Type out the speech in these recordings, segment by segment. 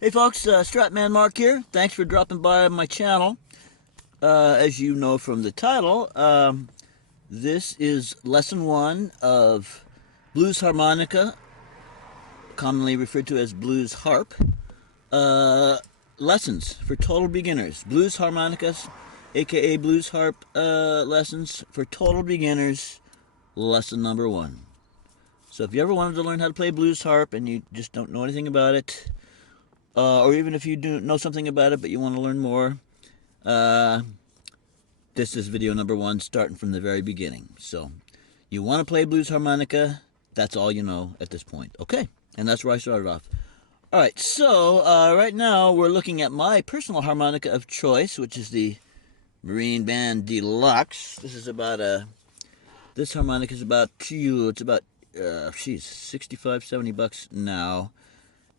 Hey folks, Stratman Mark here. Thanks for dropping by my channel. As you know from the title, this is lesson 1 of blues harmonica, commonly referred to as blues harp, lessons for total beginners. Blues harmonicas, aka blues harp lessons for total beginners, lesson number 1. So if you ever wanted to learn how to play blues harp and you just don't know anything about it, or even if you do know something about it but you want to learn more, this is video number 1, starting from the very beginning. So you want to play blues harmonica, that's all you know at this point. Okay, and that's where I started off. Alright, so right now we're looking at my personal harmonica of choice, which is the Marine Band Deluxe. This is about this harmonica is about, it's about, 65, 70 bucks now.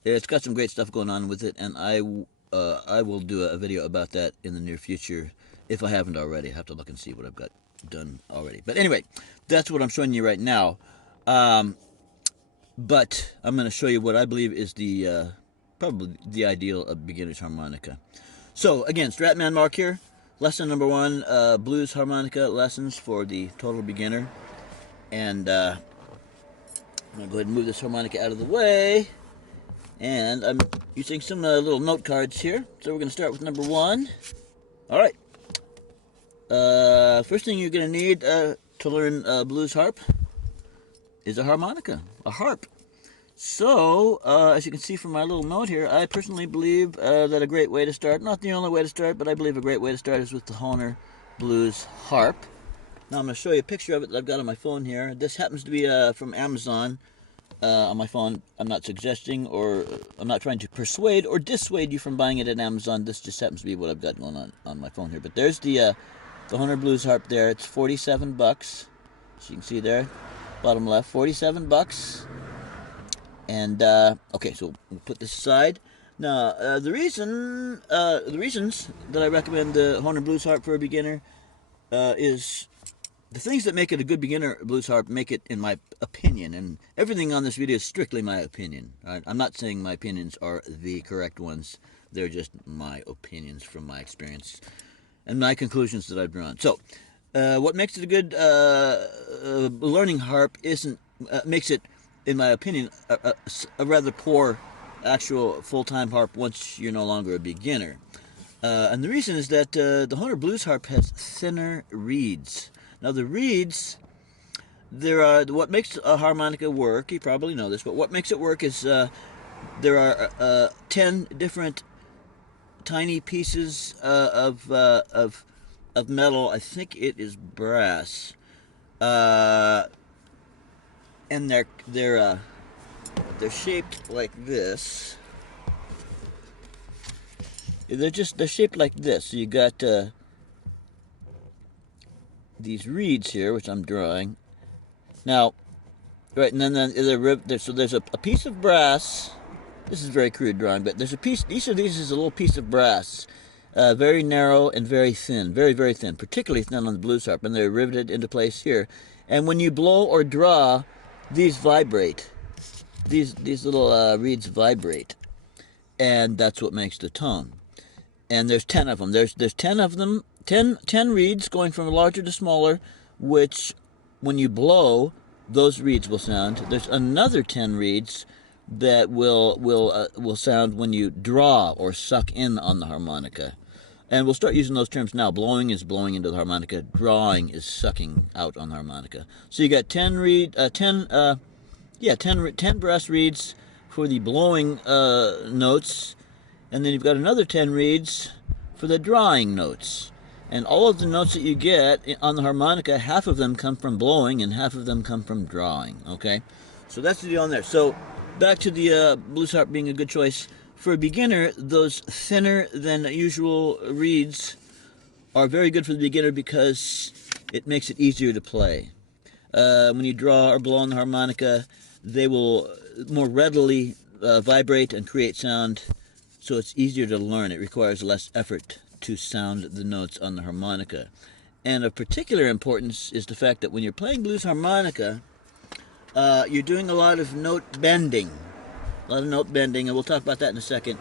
It's got some great stuff going on with it, and I will do a video about that in the near future, if I haven't already. I have to look and see what I've got done already. But anyway, that's what I'm showing you right now. But I'm going to show you what I believe is the probably the ideal of beginner's harmonica. So again, Stratman Mark here. Lesson number 1, blues harmonica lessons for the total beginner. And I'm going to go ahead and move this harmonica out of the way. And I'm using some little note cards here. So we're going to start with number 1. Alright. First thing you're going to need to learn blues harp is a harmonica, a harp. So, as you can see from my little note here, I personally believe that a great way to start, not the only way to start, but I believe a great way to start is with the Hohner Blues Harp. Now I'm going to show you a picture of it that I've got on my phone here. This happens to be from Amazon. On my phone. I'm not suggesting, or I'm not trying to persuade or dissuade you from buying it at Amazon. This just happens to be what I've got going on my phone here. But there's the Hohner Blues Harp there. It's 47 bucks. So you can see there, bottom left, 47 bucks. And okay, so we'll put this aside. Now the reasons that I recommend the Hohner Blues Harp for a beginner is the things that make it a good beginner blues harp make it, in my opinion, and everything on this video is strictly my opinion. Right? I'm not saying my opinions are the correct ones. They're just my opinions from my experience and my conclusions that I've drawn. So, what makes it a good learning harp makes it, in my opinion, a rather poor actual full-time harp once you're no longer a beginner. And the reason is that the Hohner Blues Harp has thinner reeds. Now the reeds, what makes a harmonica work, you probably know this, but what makes it work is there are 10 different tiny pieces of metal. I think it is brass, and they're shaped like this. They're shaped like this. So you got these reeds here, which I'm drawing now, right, and then so there's a piece of brass. This is very crude drawing, but there's a piece. Each of these is a little piece of brass, very narrow and very thin, very, very thin, particularly thin on the blues harp, and they're riveted into place here. And when you blow or draw, these vibrate. These little reeds vibrate, and that's what makes the tone. And there's 10 of them. There's 10 of them. 10 reeds going from larger to smaller, which when you blow, those reeds will sound. There's another 10 reeds that will sound when you draw or suck in on the harmonica. And we'll start using those terms now. Blowing is blowing into the harmonica. Drawing is sucking out on the harmonica. So you got 10 brass reeds for the blowing notes, and then you've got another 10 reeds for the drawing notes. And all of the notes that you get on the harmonica, half of them come from blowing and half of them come from drawing, okay? So that's the deal on there. So back to the blues harp being a good choice. For a beginner, those thinner than usual reeds are very good for the beginner because it makes it easier to play. When you draw or blow on the harmonica, they will more readily vibrate and create sound, so it's easier to learn. It requires less effort to sound the notes on the harmonica. And of particular importance is the fact that when you're playing blues harmonica, you're doing a lot of note bending. And we'll talk about that in a second.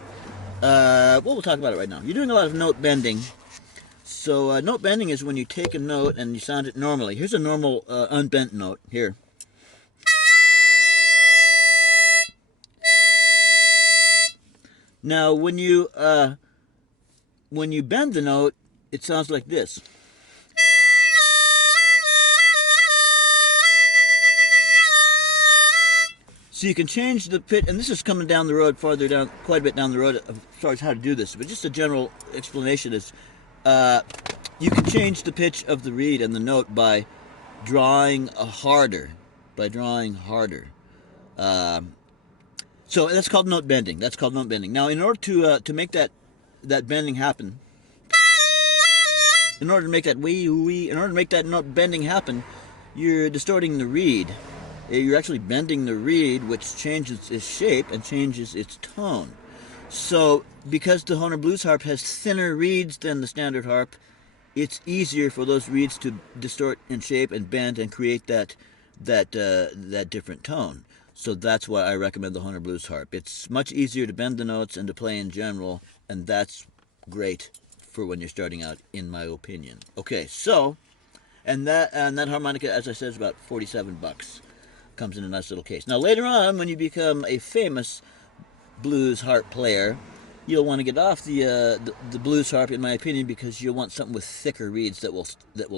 Well, we'll talk about it right now. You're doing a lot of note bending. So note bending is when you take a note and you sound it normally. Here's a normal unbent note. Here. Now, when you bend the note, it sounds like this. So you can change the pitch, and this is coming down the road, farther down, quite a bit down the road as far as how to do this, but just a general explanation is you can change the pitch of the reed and the note by drawing harder, so that's called note bending. Now, in order to make that bending happen, in order to make that note bending happen, you're distorting the reed. You're actually bending the reed, which changes its shape and changes its tone. So, because the Hohner blues harp has thinner reeds than the standard harp, it's easier for those reeds to distort in shape and bend and create that different tone. So that's why I recommend the Hohner blues harp. It's much easier to bend the notes and to play in general, and that's great for when you're starting out, in my opinion. Okay, so, and that harmonica, as I said, is about $47. Comes in a nice little case. Now, later on, when you become a famous blues harp player, you'll want to get off the blues harp, in my opinion, because you'll want something with thicker reeds that will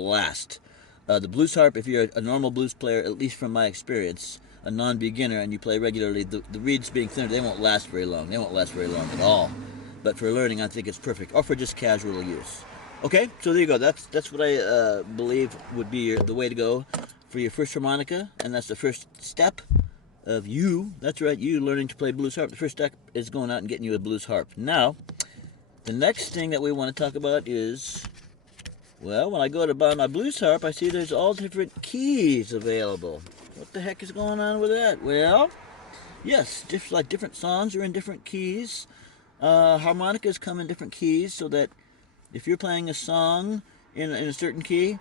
last. The blues harp, if you're a normal blues player, at least from my experience, a non-beginner, and you play regularly, the reeds being thinner, they won't last very long. They won't last very long at all. But for learning, I think it's perfect, or for just casual use. Okay, so there you go. That's what I believe would be the way to go for your first harmonica, and that's the first step of you. That's right, you learning to play blues harp. The first step is going out and getting you a blues harp. Now, the next thing that we want to talk about is, well, when I go to buy my blues harp, I see there's all different keys available. What the heck is going on with that? Well, yes, just like different songs are in different keys. Harmonicas come in different keys, so that if you're playing a song in a certain key,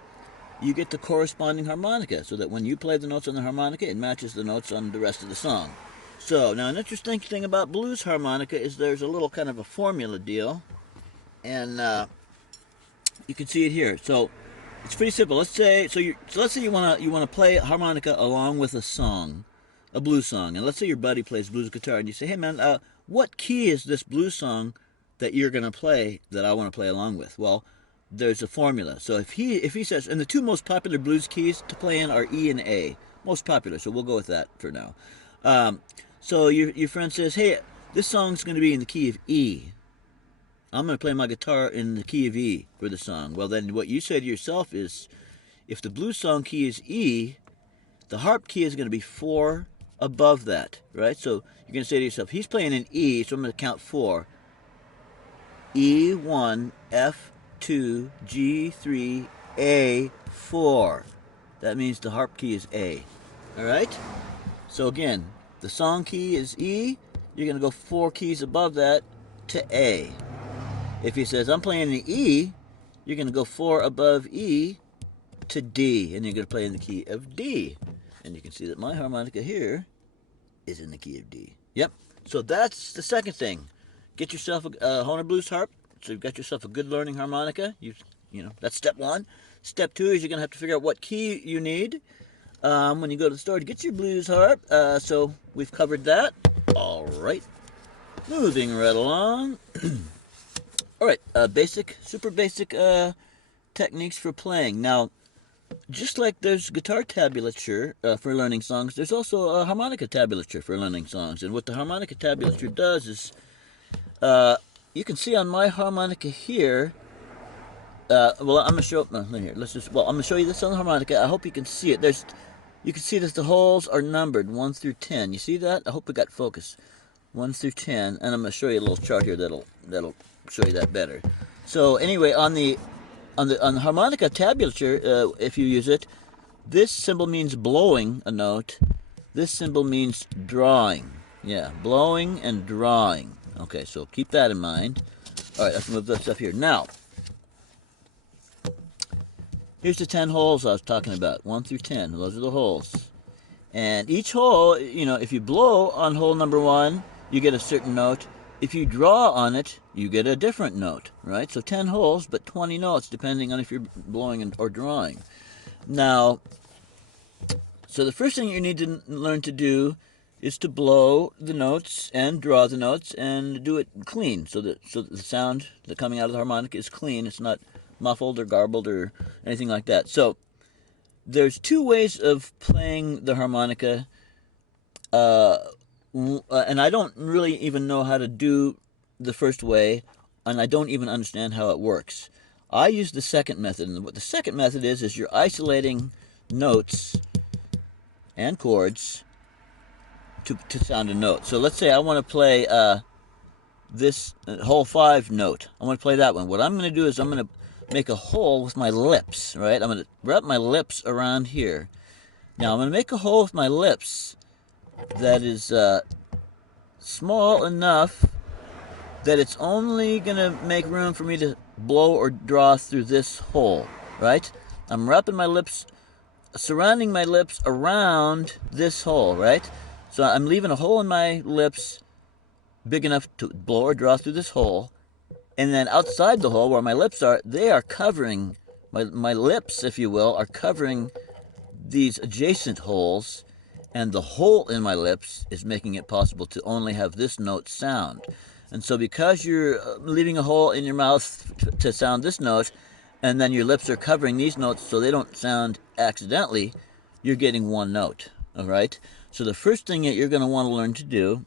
you get the corresponding harmonica, so that when you play the notes on the harmonica, it matches the notes on the rest of the song. So, now an interesting thing about blues harmonica is there's a little kind of a formula deal, and you can see it here. So, it's pretty simple. Let's say you want to play harmonica along with a song, a blues song, and let's say your buddy plays blues guitar, and you say, "Hey man, what key is this blues song that you're going to play that I want to play along with?" Well, there's a formula. So if he says, and the two most popular blues keys to play in are E and A, most popular, so we'll go with that for now. So your friend says, "Hey, this song's going to be in the key of E. I'm going to play my guitar in the key of E for the song." Well, then what you say to yourself is, if the blues song key is E, the harp key is going to be 4 above that, right? So you're going to say to yourself, he's playing in E, so I'm going to count 4. E1, F2, G3, A4. That means the harp key is A. Alright? So again, the song key is E. You're going to go 4 keys above that to A. If he says, "I'm playing in E," you're going to go 4 above E to D. And you're going to play in the key of D. And you can see that my harmonica here is in the key of D. Yep. So that's the second thing. Get yourself a Hohner blues harp. So you've got yourself a good learning harmonica. You know, that's step 1. Step 2 is you're going to have to figure out what key you need when you go to the store to get your blues harp. So we've covered that. All right. Moving right along. All right. Super basic techniques for playing. Now, just like there's guitar tablature for learning songs, there's also a harmonica tablature for learning songs. And what the harmonica tablature does is, you can see on my harmonica here. Well, I'm gonna show. Here, I'm gonna show you this on the harmonica. I hope you can see it. You can see that the holes are numbered 1 through 10. You see that? I hope we got focus. 1 through 10, and I'm gonna show you a little chart here that'll show you that better. So anyway, on the harmonica tablature, if you use it, this symbol means blowing a note. This symbol means drawing. Yeah, blowing and drawing. Okay, so keep that in mind. All right, let's move that stuff here. Now, here's the 10 holes I was talking about. 1 through 10. Those are the holes. And each hole, if you blow on hole number 1, you get a certain note. if you draw on it, you get a different note, right? So 10 holes, but 20 notes, depending on if you're blowing or drawing. Now, so the first thing you need to learn to do is to blow the notes and draw the notes and do it clean, so that the sound that's coming out of the harmonica is clean. It's not muffled or garbled or anything like that. So there's two ways of playing the harmonica, and I don't really even know how to do the first way, and I don't even understand how it works. I use the second method, and what the second method is you're isolating notes and chords to sound a note. So let's say I want to play this hole 5 note. I want to play that one. What I'm going to do is I'm going to make a hole with my lips, right? I'm going to wrap my lips around here. Now I'm going to make a hole with my lips that is small enough that it's only going to make room for me to blow or draw through this hole, right? I'm wrapping my lips, surrounding my lips around this hole, right? So I'm leaving a hole in my lips big enough to blow or draw through this hole, and then outside the hole where my lips are, they are covering, my lips, if you will, are covering these adjacent holes, and the hole in my lips is making it possible to only have this note sound. And so because you're leaving a hole in your mouth to sound this note, and then your lips are covering these notes so they don't sound accidentally, you're getting one note, all right? So the first thing that you're going to want to learn to do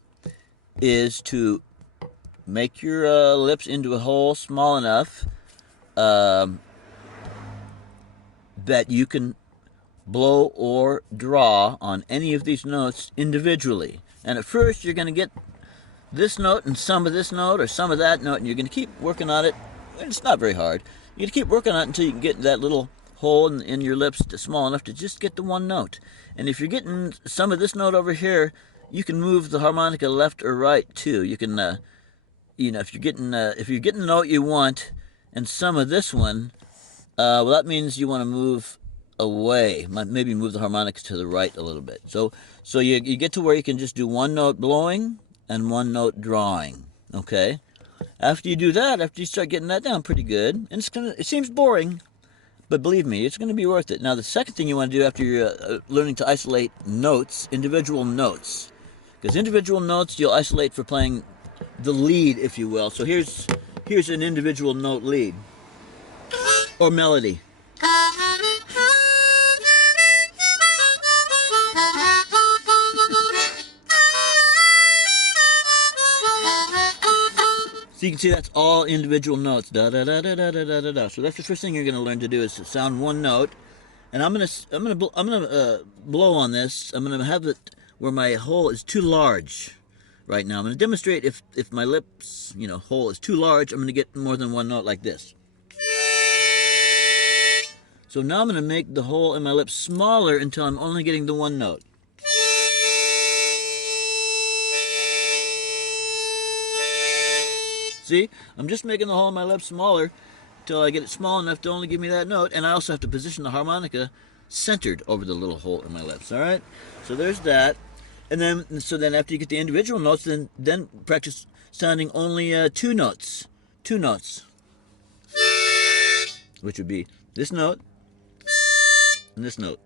is to make your lips into a hole small enough that you can blow or draw on any of these notes individually. And at first you're going to get this note and some of this note or some of that note, and you're going to keep working on it. It's not very hard. You're going to keep working on it until you can get that little hole in your lips small enough to just get the one note. And if you're getting some of this note over here, you can move the harmonica left or right too. You can, you know, if you're getting the note you want and some of this one, well, that means you want to move away. Maybe move the harmonica to the right a little bit. So you get to where you can just do one note blowing and one note drawing. Okay. After you do that, after you start getting that down pretty good, and it seems boring, but believe me, it's going to be worth it. Now, the second thing you want to do after you're learning to isolate notes, individual notes, because individual notes you'll isolate for playing the lead, if you will. So here's an individual note lead or melody. So you can see that's all individual notes. Da da da da da da da da. So that's the first thing you're going to learn to do is to sound one note. And I'm gonna blow on this. I'm gonna have it where my hole is too large. Right now, I'm gonna demonstrate if my lips, hole is too large. I'm gonna get more than one note like this. So now I'm gonna make the hole in my lips smaller until I'm only getting the one note. See, I'm just making the hole in my lips smaller until I get it small enough to only give me that note, and I also have to position the harmonica centered over the little hole in my lips. All right, so there's that, and then after you get the individual notes, then practice sounding only two notes, which would be this note and this note.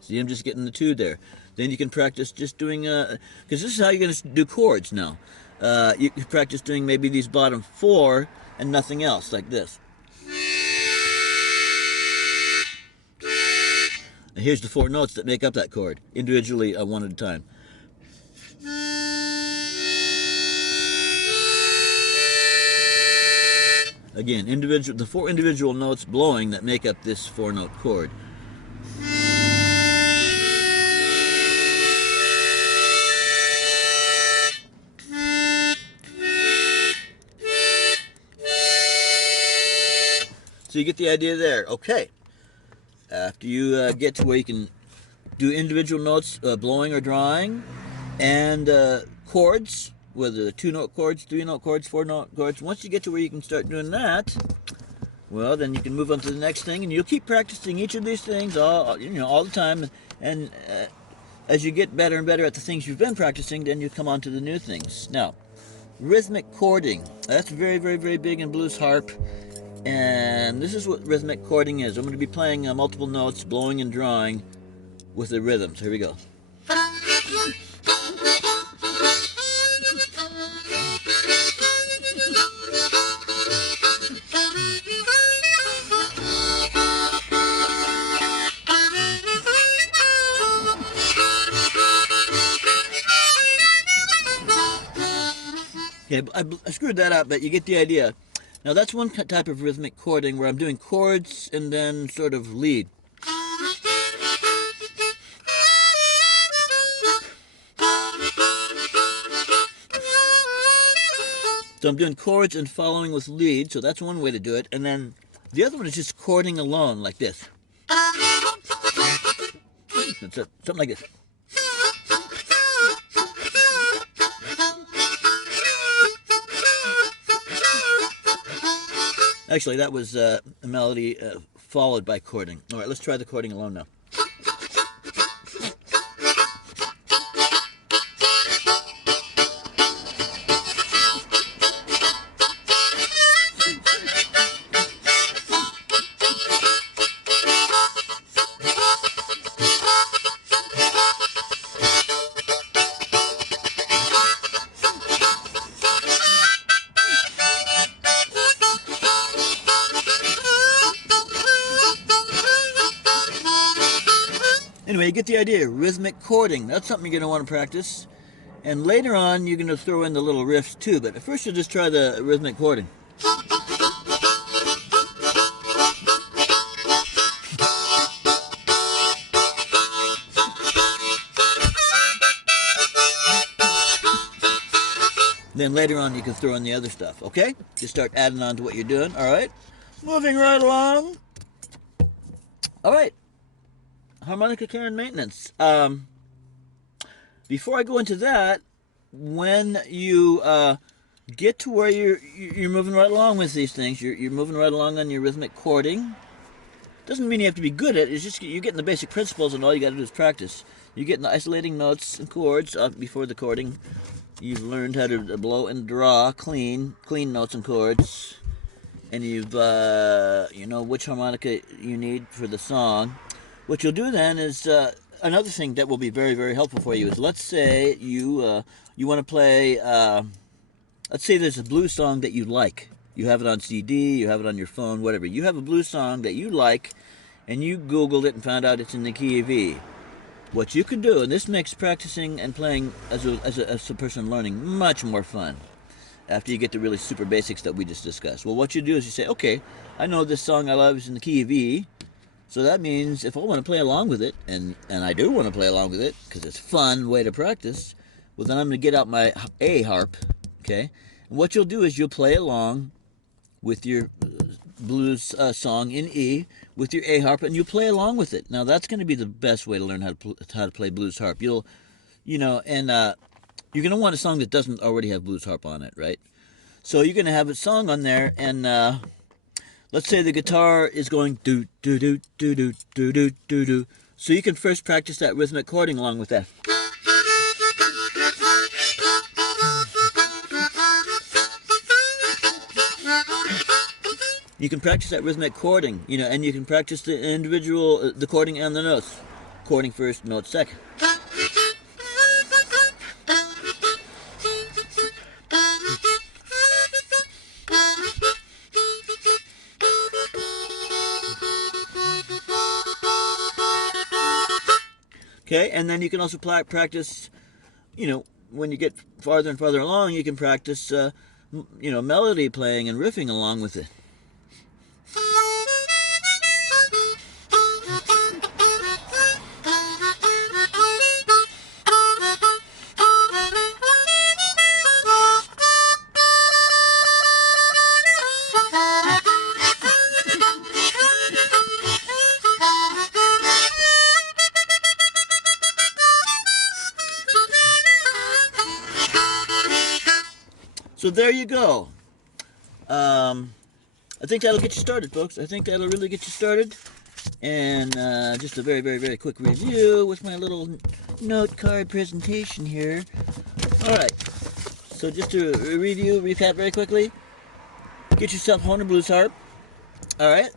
See, I'm just getting the two there. Then you can practice just doing, because this is how you're going to do chords now. You can practice doing maybe these bottom four and nothing else, like this. And here's the four notes that make up that chord, individually, one at a time. Again, the four individual notes blowing that make up this four-note chord. So you get the idea there. Okay. After you get to where you can do individual notes, blowing or drawing, and chords, whether two-note chords, three-note chords, four-note chords, once you get to where you can start doing that, well, then you can move on to the next thing, and you'll keep practicing each of these things all the time, and as you get better and better at the things you've been practicing, then you come on to the new things. Now, rhythmic chording. That's very, very, very big in blues harp. And this is what rhythmic chording is. I'm going to be playing multiple notes, blowing and drawing with the rhythm. So here we go. Okay, I screwed that up, but you get the idea. Now that's one type of rhythmic chording where I'm doing chords and then sort of lead. So I'm doing chords and following with lead, so that's one way to do it. And then the other one is just chording alone, like this. Something like this. Actually, that was a melody followed by chording. All right, let's try the chording alone now. Anyway, you get the idea. Rhythmic chording. That's something you're going to want to practice. And later on, you're going to throw in the little riffs too. But first, you'll just try the rhythmic chording. Then later on, you can throw in the other stuff. Okay? Just start adding on to what you're doing. All right? Moving right along. All right. Harmonica care and maintenance. Before I go into that, when you get to where you're moving right along with these things, you're moving right along on your rhythmic chording. Doesn't mean you have to be good at it. It's just you're getting the basic principles, and all you got to do is practice. You're getting the isolating notes and chords before the chording. You've learned how to blow and draw clean notes and chords, and you've you know which harmonica you need for the song. What you'll do then is another thing that will be very, very helpful for you is, let's say you want to play, let's say there's a blues song that you like. You have it on CD, you have it on your phone, whatever. You have a blues song that you like, and you Googled it and found out it's in the key of E. What you can do, and this makes practicing and playing as a person learning much more fun after you get the really super basics that we just discussed. Well, what you do is you say, okay, I know this song I love is in the key of E. So that means if I want to play along with it, and I do want to play along with it because it's a fun way to practice, well, then I'm going to get out my A harp, okay? And what you'll do is you'll play along with your blues song in E with your A harp, and you play along with it. Now, that's going to be the best way to learn how to play blues harp. You're going to want a song that doesn't already have blues harp on it, right? So you're going to have a song on there, and let's say the guitar is going do do do do do do do do do. So you can first practice that rhythmic chording along with that. You can practice that rhythmic chording, and you can practice the individual, the chording and the notes. Chording first, note second. Okay, and then you can also practice, when you get farther and farther along, you can practice, melody playing and riffing along with it. So there you go. I think that'll get you started, folks. I think that'll really get you started. And just a very, very, very quick review with my little note card presentation here. Alright, so just to recap very quickly, get yourself a Horner Blues harp. Alright.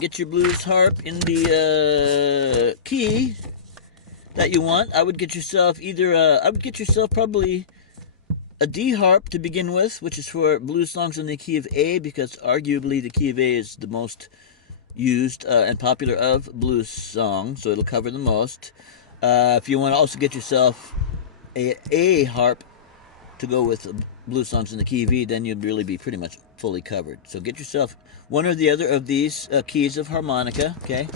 Get your blues harp in the key that you want. I would get yourself probably a D harp to begin with, which is for blues songs in the key of A, because arguably the key of A is the most used and popular of blues songs, so it'll cover the most. If you want to also get yourself a harp to go with blues songs in the key of E, then you'd really be pretty much fully covered. So get yourself one or the other of these keys of harmonica, okay?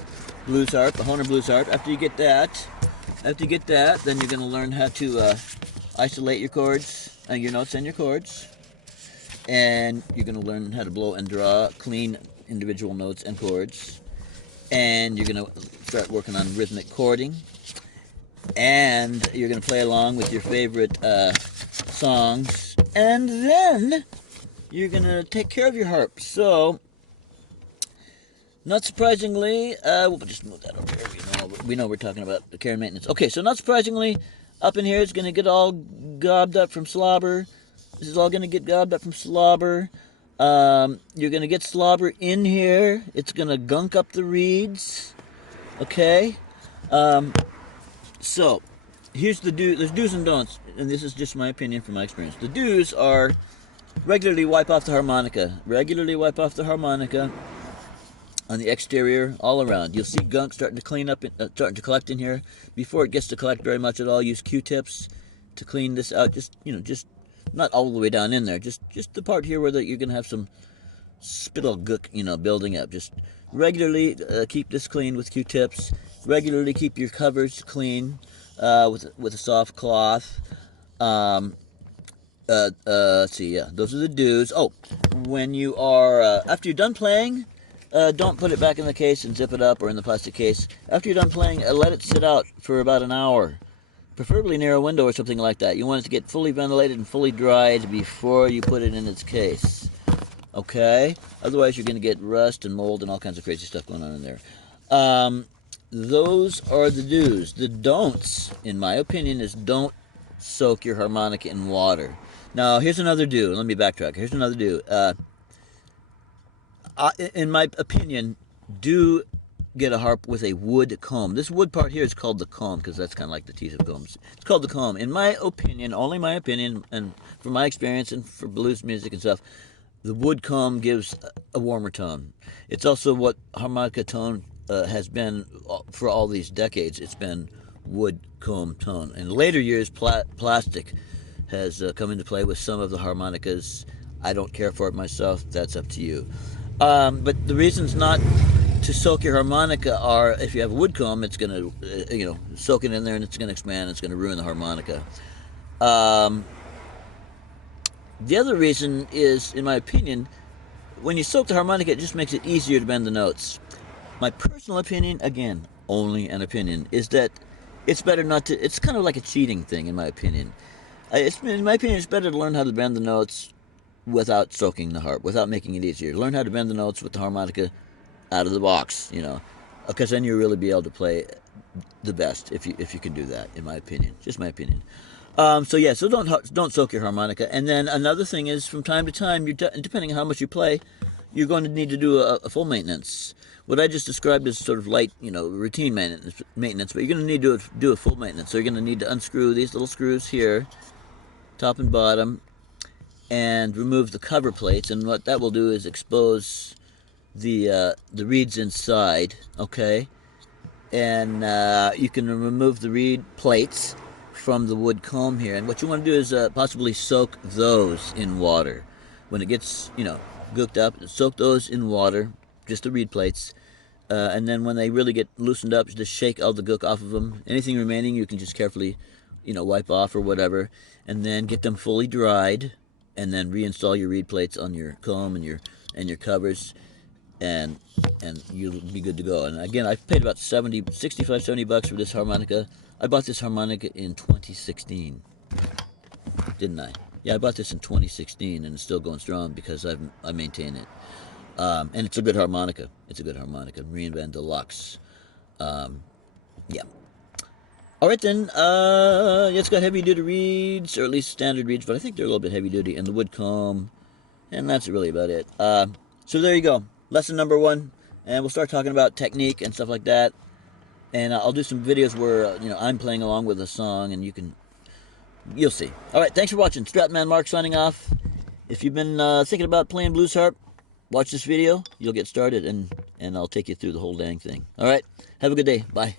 Blues harp, a Horner blues harp. After you get that, then you're going to learn how to isolate your chords, your notes and your chords, and you're going to learn how to blow and draw clean individual notes and chords, and you're going to start working on rhythmic chording, and you're going to play along with your favorite songs, and then you're going to take care of your harp. So, not surprisingly, we'll just move that over here. We know we're talking about the care and maintenance. Okay, so not surprisingly, up in here it's going to get all gobbed up from slobber. This is all going to get gobbed up from slobber. You're going to get slobber in here. It's going to gunk up the reeds. Okay? So, here's the there's do's and don'ts, and this is just my opinion from my experience. The do's are regularly wipe off the harmonica. Regularly wipe off the harmonica on the exterior, all around. You'll see gunk starting to clean up, starting to collect in here. Before it gets to collect very much at all, use Q-tips to clean this out. Just not all the way down in there. Just the part here where you're gonna have some spittle gook, building up. Just regularly keep this clean with Q-tips. Regularly keep your covers clean with a soft cloth. Let's see. Yeah, those are the do's. Oh, when you are after you're done playing. Don't put it back in the case and zip it up or in the plastic case. After you're done playing, let it sit out for about an hour, preferably near a window or something like that. You want it to get fully ventilated and fully dried before you put it in its case. Okay? Otherwise, you're going to get rust and mold and all kinds of crazy stuff going on in there. Those are the do's. The don'ts, in my opinion, is don't soak your harmonica in water. Now, here's another do. Let me backtrack. Here's another do. In my opinion, do get a harp with a wood comb. This wood part here is called the comb because that's kind of like the teeth of combs. It's called the comb. In my opinion, only my opinion, and from my experience and for blues music and stuff, the wood comb gives a warmer tone. It's also what harmonica tone has been for all these decades. It's been wood comb tone. In later years, plastic has come into play with some of the harmonicas. I don't care for it myself. That's up to you. But the reasons not to soak your harmonica are if you have a wood comb, it's going to, soak it in there and it's going to expand. It's going to ruin the harmonica. The other reason is, in my opinion, when you soak the harmonica, it just makes it easier to bend the notes. My personal opinion, again, only an opinion, is that it's better not to. It's kind of like a cheating thing, in my opinion. In my opinion, it's better to learn how to bend the notes without soaking the harp, without making it easier. Learn how to bend the notes with the harmonica out of the box, because then you'll really be able to play the best if you can do that, in my opinion. Just my opinion. So don't soak your harmonica. And then another thing is, from time to time, depending on how much you play, you're going to need to do a full maintenance. What I just described is sort of light, routine maintenance, but you're going to need to do a full maintenance. So you're going to need to unscrew these little screws here, top and bottom, and remove the cover plates. And what that will do is expose the reeds inside, okay? And you can remove the reed plates from the wood comb here. And what you want to do is possibly soak those in water. When it gets, gooked up, soak those in water, just the reed plates. And then when they really get loosened up, just shake all the gook off of them. Anything remaining you can just carefully, wipe off or whatever. And then get them fully dried. And then reinstall your reed plates on your comb and your covers. And you'll be good to go. And again, I paid about $65-70 for this harmonica. I bought this harmonica in 2016, didn't I? Yeah, I bought this in 2016, and it's still going strong because I maintain it. And it's a good harmonica. It's a good harmonica, Marine Band Deluxe. Yeah. All right then. Yeah, it's got heavy duty reeds, or at least standard reeds, but I think they're a little bit heavy duty, and the wood comb, and that's really about it. So there you go. Lesson number 1, and we'll start talking about technique and stuff like that. And I'll do some videos where I'm playing along with a song, and you'll see. All right, thanks for watching. Stratman Mark signing off. If you've been thinking about playing blues harp, watch this video. You'll get started, and I'll take you through the whole dang thing. All right, have a good day. Bye.